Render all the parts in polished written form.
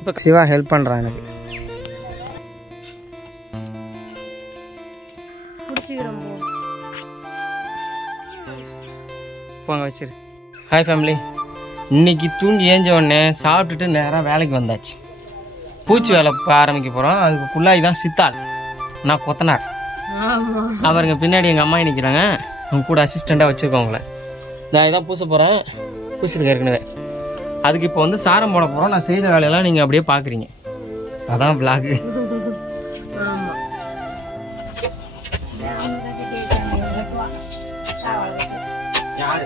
இப்போ சிவா ஹெல்ப் பண்ணுறான் எனக்கு. பிடிச்சிக்கிறோம் போங்க வச்சிரு. ஹாய் ஃபேமிலி, இன்னைக்கு தூங்கி ஏஞ்ச உடனே சாப்பிட்டுட்டு நேராக வேலைக்கு வந்தாச்சு. பூச்சி வேலை ஆரம்பிக்க போகிறோம். அதுக்கு குள்ளாய் தான் சித்தாள், நான் கொத்தனார். அவருங்க பின்னாடி எங்கள் அம்மா நிற்கிறாங்க, அவங்க கூட அசிஸ்டண்ட்டாக வச்சுருக்கோங்களே. நான் இதான் பூச போகிறேன், பூசிருக்கேன் ஏற்கனவே. அதுக்கு இப்போ வந்து சாரம் போட போகிறோம். நான் செய்த வேலையெல்லாம் நீங்கள் அப்படியே பார்க்குறீங்க. அதான் விளாகு. யாரு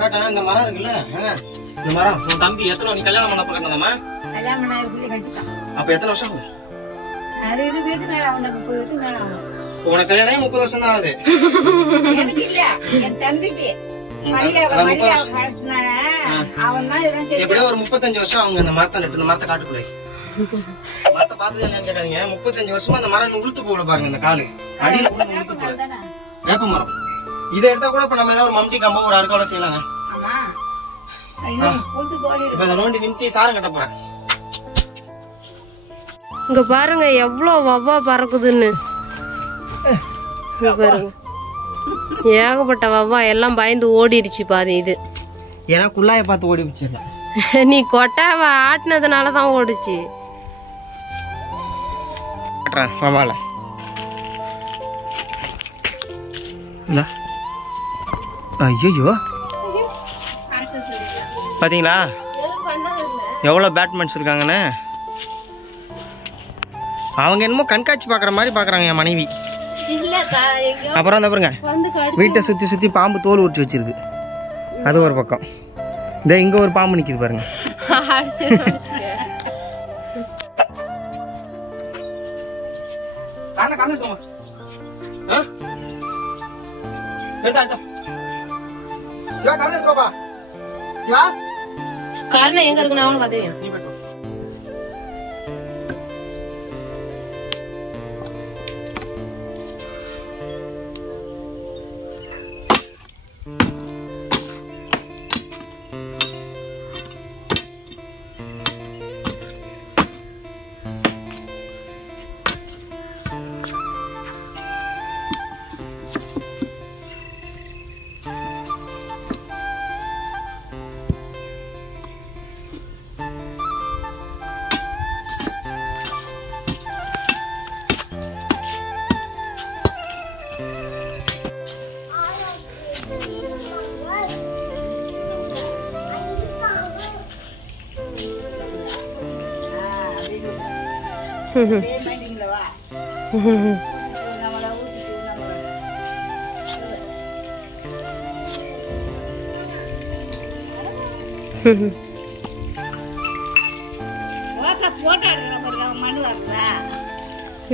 காட்டேன் இந்த மரம் இருக்குல்ல, இந்த மரம் உன் தம்பி எத்தனை நீ கல்யாணம் பண்ண போறேன்மா? அப்ப எத்தனை வருஷம் ஆகும்? உனக்கு கல்யாணம் 30 வருஷம் தான் ஆகுது. எப்படியோ ஒரு 35 வருஷம் அவங்க இந்த மரத்தை நட்டு, இந்த மரத்தை காட்டுக்குள்ள மரத்தை பார்த்தது இல்லைன்னு கேட்காதீங்க. 35 வருஷமா அந்த மரம் உளுத்து போல பாருங்க. இந்த காலு அடியில கூட உளுத்து போல வேப்ப மரம். இதை எடுத்தா கூட இப்ப நம்ம ஏதாவது ஒரு மம்டி கம்போ ஒரு அறுக்கால செய்யலாங்க. இப்ப இதை நோண்டி நிமித்தி சாரம் கட்ட போறேன். இங்க பாருங்க எவ்வளவு வவ்வா பறக்குதுன்னு பாருங்க. ஏகப்பட்ட வவ்வா எல்லாம் பயந்து ஓடிடுச்சு பாதி. இது ஏன்னா குள்ளாய பார்த்து ஓடி வச்சிடல. நீ கொட்டாவ ஆட்டினதுனாலதான் ஓடிச்சு. வவால ஐயோ பாத்தீங்களா எவ்வளவு பேட்மேன்ஸ் இருக்காங்கன்னு. அவங்க என்னமோ கண்காட்சி பாக்குற மாதிரி பாக்குறாங்க என் மனைவி. அப்புறம் அந்த பாருங்க வீட்டை சுத்தி சுத்தி பாம்பு தோல் உரிச்சு வச்சிருக்கு. அது ஒரு பக்கம். இந்த இங்க ஒரு பாம்பு நிக்குது பாருங்க. காரணம் எங்க இருக்கு அவனுக்கு அது.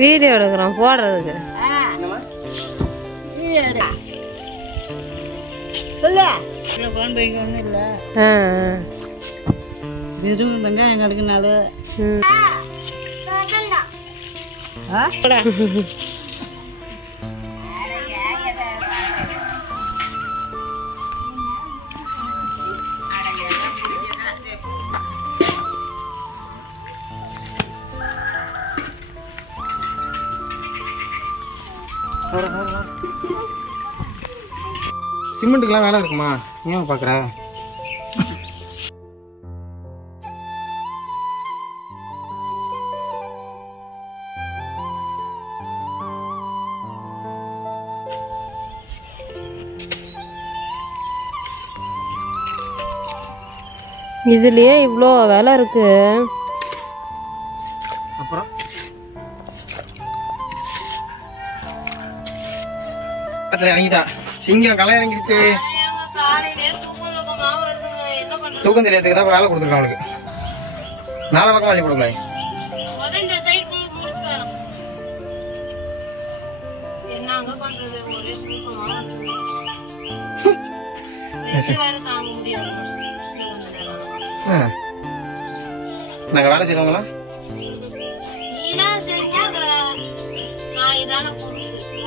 வீடியோ எடுக்கிறோம் போடுறதுக்கு. வெறும் வெங்காயம் கடுக்குனால சிமெண்ட்டுக்கெல்லாம் வேலை இருக்குமா? ஏன் பாக்குற? இதுலயே இவ்வளோ வேலை இருக்கு. அப்புறம் இறங்கிட்டா சிங்கம் களை இறங்கிடுச்சு. தூக்கம் தெரியாதுக்கு தான் வேலை கொடுத்துருக்கான் அவளுக்கு. நாலா பக்கம் வழி கொடுக்கல. நாங்க வேலை செய்தவங்களா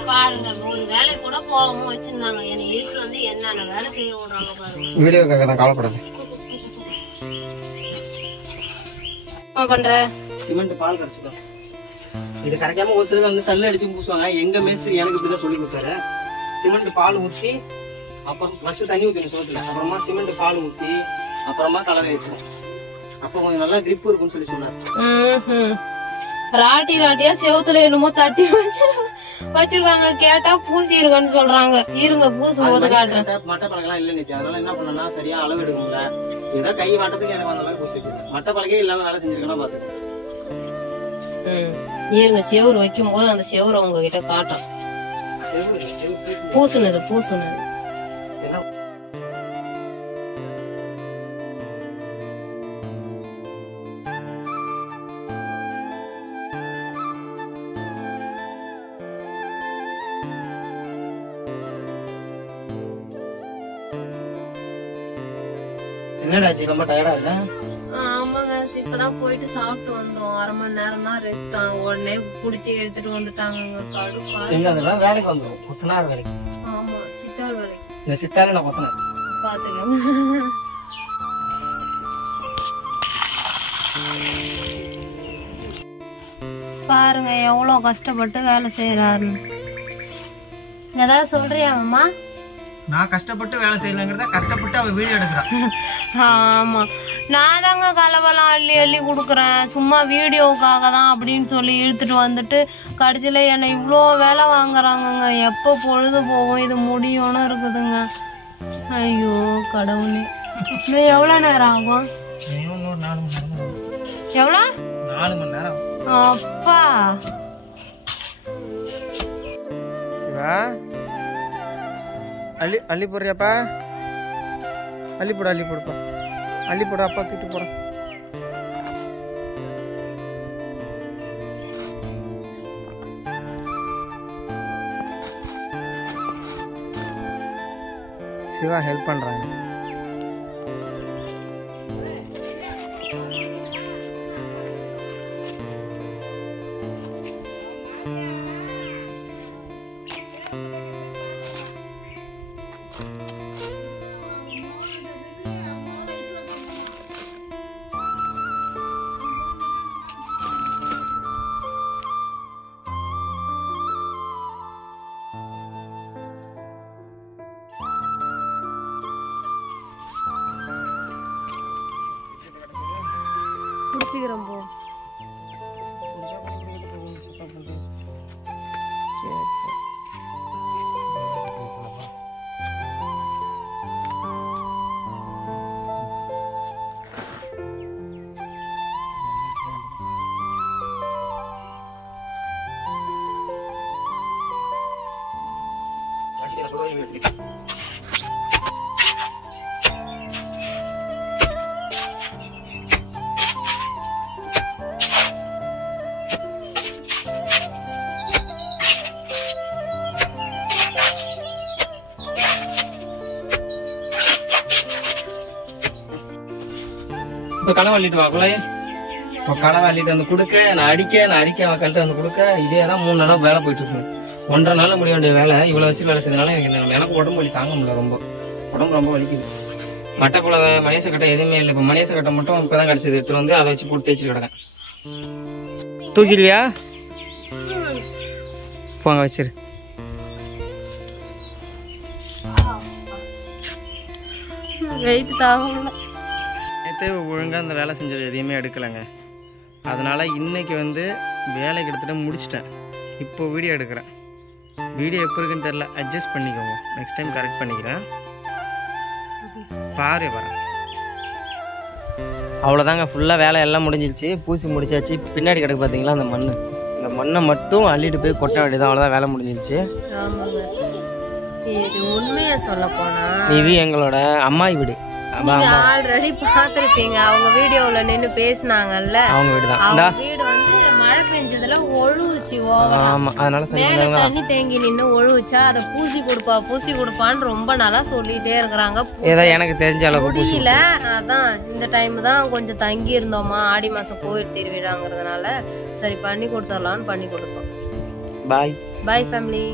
பாருங்க ஒரு வேலை கூட போகாம வச்சிருந்தாங்க. என்னை வீட்டுல வந்து என்னென்ன வேலை செய்ய விடுறாங்க பாருங்க. வீடியோக்காக தான் கவலைப்படாது. என்ன பண்ற? சிமெண்ட் பால் கரைச்சிக்கோ. இது கரைக்காம ஒருத்தர் வந்து சல்லு அடிச்சு பூசுவாங்க. எங்க மேஸ்திரி எனக்கு இப்படிதான் சொல்லி கொடுத்தாரு. சிமெண்ட் பால் ஊற்றி அப்புறம் ஃபர்ஸ்ட் தண்ணி ஊற்றணும் சோத்துல, அப்புறமா சிமெண்ட் பால் ஊற்றி அப்புறமா கலவை ஏற்றணும். அப்போ கொஞ்சம் நல்லா கிரிப் இருக்கும்னு சொல்லி சொன்னார். ராட்டியா செவத்துல என்னமோ தட்டி வச்சிருக்காங்க. கேட்டா பூசி இருக்கான்னு சொல்றாங்க. இருங்க பூசும் போது காட்டுறேன். மட்டை பழகெல்லாம் இல்லை நித்தி. அதனால என்ன பண்ணா சரியா அளவு எடுக்க முடியல. ஏதோ கை வாட்டத்துக்கு எனக்கு அந்த மாதிரி பூசி வச்சிருக்கேன். மட்டை பழகே இல்லாம வேலை செஞ்சிருக்கேன்னா பாத்து. இருங்க செவுரு வைக்கும் போது அந்த செவுரை உங்ககிட்ட காட்டும். பூசுனது என்னடாச்சு ரொம்ப டயர்டா இல்ல? ஆமாங்க, இப்பதான் போயிட்டு சாப்பிட்டு வந்தோம். 1/2 மணி நேரம் தான் ரெஸ்ட். உடனே புடிச்சு எடுத்துட்டு வந்துட்டாங்க. கடுப்பா. அதெல்லாம் வேலைக்கு வந்துடும். கொத்தனார் வேலைக்கு. ஆமா, சித்தாள் வேலைக்கு. இந்த சித்தாள் நான் கொத்தனார் பாத்துக்கங்க. பாருங்க எவ்வளவு கஷ்டப்பட்டு வேலை செய்யறாருன்னு. ஏதாவது சொல்றியா அம்மா? நான் கஷ்டப்பட்டு வேலை செய்யலங்கிறத கஷ்டப்பட்டு அவ வீடியோ எடுக்கிறான். ஆமா, நான் தாங்க கலவெல்லாம் அள்ளி கொடுக்குறேன். சும்மா வீடியோவுக்காக தான் அப்படின்னு சொல்லி இழுத்துட்டு வந்துட்டு கடைசியில என்னை இவ்வளோ வேலை வாங்குறாங்கங்க. எப்போ பொழுது போகும் இது முடியும்னு இருக்குதுங்க. ஐயோ கடவுளே, இன்னும் எவ்வளோ நேரம் ஆகும்? எவ்வளோ? 4 மணி நேரம். அப்பா சிவா, அள்ளி போடுறியாப்பா? அள்ளி போடுப்பா. அள்ளி போட அப்பா தூக்கிட்டு போறேன். சிவா ஹெல்ப் பண்றாங்க. பிடிச்சிக்கிறோம் போ. இப்போ களவை அள்ளிட்டு வாக்குள்ள. இப்போ களவை அள்ளிட்டு வந்து கொடுக்க, நான் அடிக்க கழட்டு வந்து கொடுக்க. இதே தான் 3 நாளாக வேலை போயிட்டு இருக்கு. 1.5 நாள் முடிய வேண்டிய வேலை இவ்வளோ வச்சு வேலை செய்யறதுனால எனக்கு உடம்பு வலி தாங்க முடியல. உடம்பு ரொம்ப வலிக்குது. மட்டைக்குழவை மணியச கட்டை எதுவுமே இல்லை. இப்போ மணியச கட்டை மட்டும் இப்போதான் கிடச்சது. எடுத்துட்டு வந்து அதை வச்சு போட்டு தேய்ச்சி கிடக்கேன். தூக்கிடுவியா? போங்க வச்சிரு. வெயிட் தாங்கல. நேற்று ஒழுங்காக அந்த வேலை செஞ்சது எதையுமே எடுக்கலைங்க. அதனால் இன்றைக்கி வந்து வேலைக்கு எடுத்துகிட்டு முடிச்சிட்டேன். இப்போ வீடியோ எடுக்கிறேன். வீடியோ எப்போ இருக்குன்னு தெரில, அட்ஜஸ்ட் பண்ணிக்கோங்க. நெக்ஸ்ட் டைம் கரெக்ட் பண்ணிக்கிறேன். பாரு வரேன். அவ்வளோதாங்க, ஃபுல்லாக வேலை எல்லாம் முடிஞ்சிருச்சு. பூசி முடிச்சாச்சு. பின்னாடி கிடக்கு பார்த்தீங்களா அந்த மண். இந்த மண்ணை மட்டும் அள்ளிட்டு போய் கொட்ட வேண்டியதான். அவ்வளோதான் வேலை முடிஞ்சிருச்சு. உண்மையா சொல்ல போனா இது எங்களோட அம்மா வீடு. ஆல்ரெடி பாத்திருப்பீங்க, அவங்க வீடியோல நின்னு பேசினாங்கல்ல. அவங்க வீடு தான். அவங்க வீடு வந்து மழை பெஞ்சதுல ஒழுவுச்சு ஓவரா. ஆமா, அதனால மேல தண்ணி தேங்கி நின்னு ஒழுவுச்சா. அதை பூசி கொடுப்பான்னு ரொம்ப நாளா சொல்லிட்டே இருக்கிறாங்க. ஏதோ எனக்கு தெரிஞ்ச அளவுக்கு முடியல. அதான் இந்த டைம் தான் கொஞ்சம் தங்கி இருந்தோமா. ஆடி மாசம் கோயில் திருவிழாங்கிறதுனால சரி பண்ணி கொடுத்துடலாம்னு பண்ணி கொடுத்தோம். பாய் ஃபேமிலி.